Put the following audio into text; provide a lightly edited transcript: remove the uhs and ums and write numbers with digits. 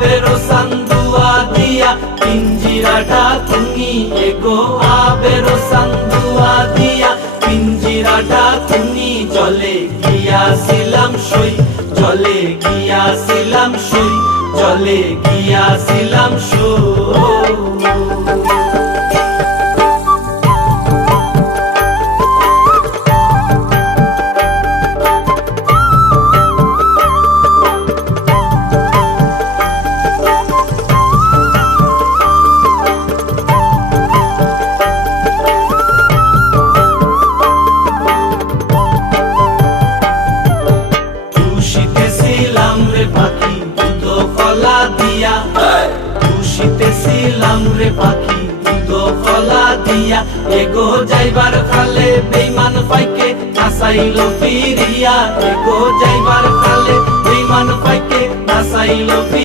আবেরো সান্দুয়া দিয়া পিঞ্জিরাটা তুমি এগো আবেরো সান্দুয়া দিয়া পিঞ্জিরাটা তুমি জলে গিয়াছিলাম সই জলে গিয়াছিলাম সই জলে গিয়াছিলাম সই খুশিতেছিলাম রে পাখি দুধ কলা দিয়া এগো যাইবার কালে বেঈমান পাইকে নাসাইলো ফিরিয়া এগো যাইবার কালে বেঈমান পাইকে নাসাইলো